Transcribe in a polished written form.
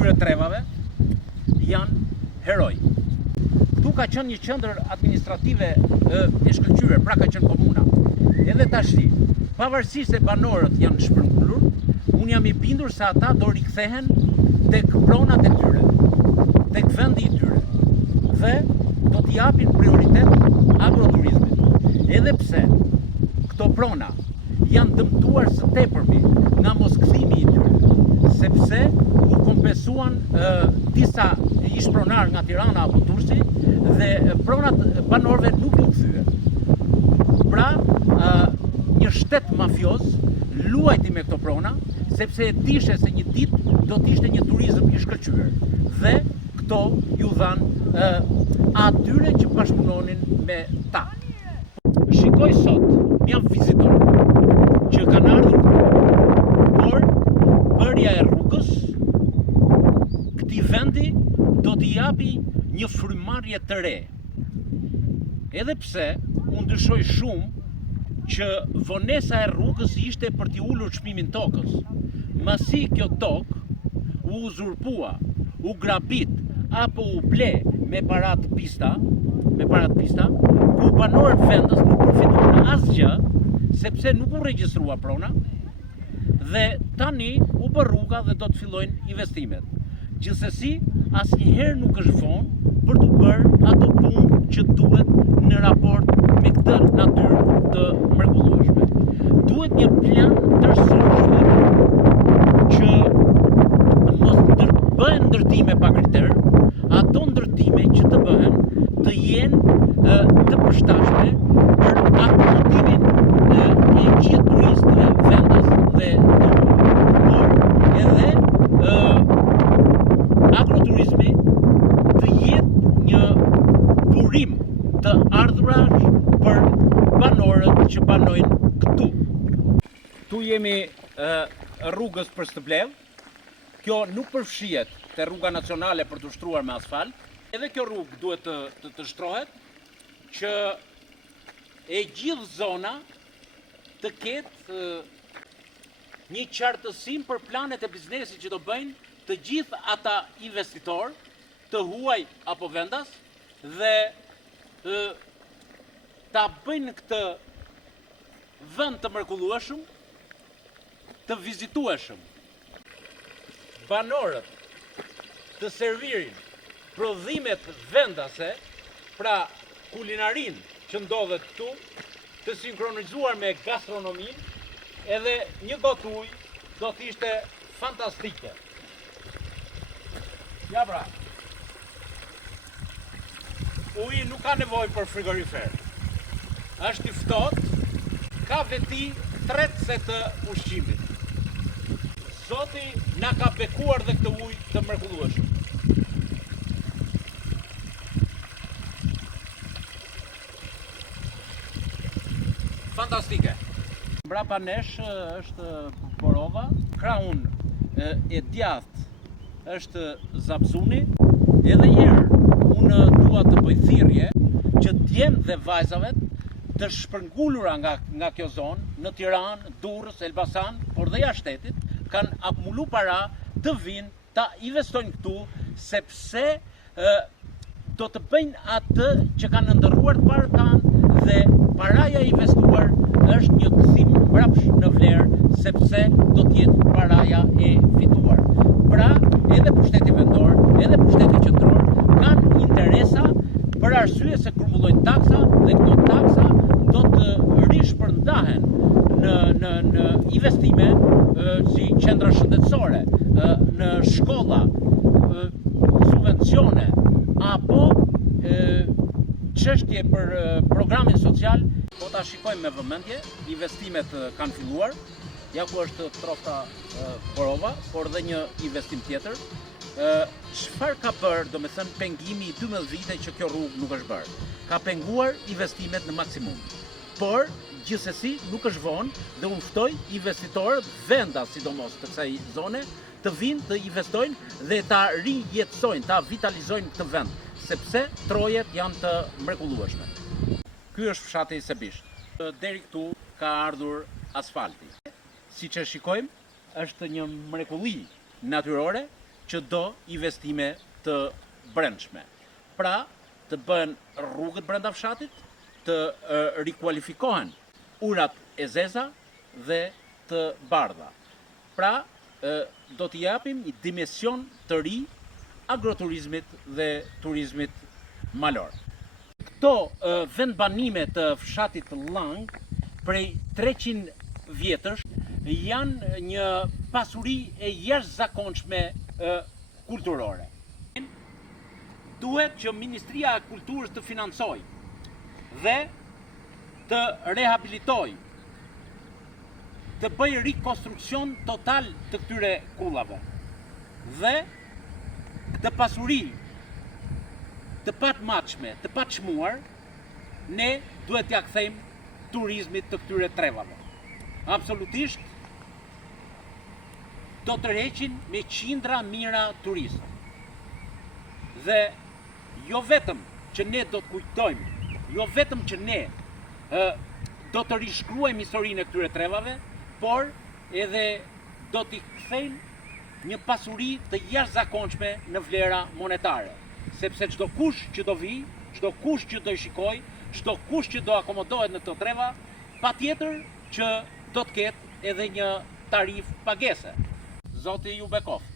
këtyre trevave janë heroj. Këtu ka qenë një qendër administrative e shkëlqyer, pra ka qenë komuna. Edhe tash, pavarësisht se banorët janë shpërngulur, unë jam i bindur se ata do rikthehen tek pronat e tyre, tek vendi i tyre, dhe do t'i japin prioritet agroturizmit. Edhe pse këto prona janë dëmtuar së tepërmi nga moskthimi i tyre, sepse u kompensuan disa ish-pronar nga Tirana apo Durrësi dhe pronat banorëve nuk u kthyen. Pra, një shtet mafios luajti me këto prona, sepse e dishe se një ditë do t'ishte një turizëm i shkëlqyer. Dhe këto ju dhanë atyre që bashkëpunonin me ta. Shikoj sot, jam vizitor që kanë ardhur, por bërja e rrugës këtij vendi do t'i japi një frymarrje të re. Edhe pse unë dyshoj shumë që vonesa e rrugës ishte për t'i ulur çmimin tokës. Masi kjo tokë u uzurpua, u grabit apo u ble me parat pista, ku banorët vendës nuk përfituan asgjë, sepse nuk u regjistrua prona, dhe tani u bë rruga dhe do të fillojnë investimet. Gjithsesi, asnjëherë nuk është vonë për të bërë ato punë që duhet në raport me këtë natyrë të mrekullueshme. Duhet një plan tërësor që mos bëhen ndërtime pa kriter, ato ndërtime që të bëhen të jenë të përshtatshme për akomodimin e gjithë turistëve vendas dhe por edhe agroturizmi të jetë një burim të ardhurash për banorët që banojnë këtu. Tu jemi rrugës për Stëblev. Kjo nuk përfshihet te rruga nacionale për të shtruar me asfalt. Edhe kjo rrugë duhet të shtrohet që e gjithë zona të ketë një qartësim për planet e biznesit që do bëjnë të gjithë ata investitorë, të huaj apo vendas, dhe ta bëjnë këtë vend të mrekullueshëm, të vizitueshëm. Banorët të servirin prodhimet vendase, pra kulinarin që ndodhet këtu, të sinkronizuar me gastronomin, edhe një gotë ujë do t'ishte fantastike. Ja pra, uji nuk ka nevojë për frigorifer. Është i ftohtë, ka veti tretëse të ushqimit. Zoti na ka bekuar dhe këtë ujë të mrekullueshëm. Fantastike. Mbrapa nesh është Borova, krahun e djathtë është Zabzuni. Edhe njerë, unë dua të bëj thirrje që djemt dhe vajzave të shpërngulura nga kjo zonë, në Tiranë, Durrës, Elbasan, por dhe jashtë shtetit, kanë akumulu para të vinë, ta investojnë këtu, sepse do të bëjnë atë që kanë ndërruar të parë tanë, dhe paraja investuar është një kthim mbrapsht në vlerë, sepse do të jetë paraja e fituar. Pra, edhe pushteti vendor, edhe pushteti qendror kanë interesa për arsye se grumbullojnë taksa, dhe këto taksa do të rishpërndahen në investime si qendra shëndetësore, në shkolla, subvencione apo çështje për programin social. Po ta shikojmë me vëmendje, investimet kanë filluar. Ja ku është trofta Borova, por dhe një investim tjetër. Çfarë ka bërë, do me thënë, pengimi i 12 vite që kjo rrugë nuk është bërë? Ka penguar investimet në maksimum. Por, gjithsesi, nuk është vonë, dhe unë ftoj investitorët, vendas sidomos të kësaj zone, të vinë të investojnë dhe ta rijetësojnë, ta vitalizojnë këtë vend, sepse trojet janë të mrekullueshme. Ky është fshati i Sebisht. Deri këtu ka ardhur asfalti. Siç e shikojmë, është një mrekulli natyrore çdo investime të brendshme. Pra, të bëhen rrugët brenda fshatit, të rikualifikohen urat e zeza dhe të bardha. Pra, do t'i japim një dimension të ri agroturizmit dhe turizmit malor. Këto vendbanime të fshatit Lang prej 300 vjetësh janë një pasuri e jashtëzakonshme kulturore. Duhet që Ministria e Kulturës të financojë dhe të rehabilitojë, të bëjë rikonstruksion total të këtyre kullave. Dhe këtë pasuri të patmatshme, të paçmuar, ne duhet t'ia kthejmë turizmit të këtyre trevave. Absolutisht do tërheqin me qindra mijëra turistë. Dhe jo vetëm që ne do të kujtojmë, jo vetëm që ne do të rishkruajmë historinë e këtyre trevave, por edhe do t'i kthejmë një pasuri të jashtëzakonshme në vlera monetare. Sepse çdo kush që do vi, çdo kush që do i shikoj, çdo kush që do akomodohet në këto treva, patjetër që do të ketë edhe një tarif pagese. Zoti ju bekof.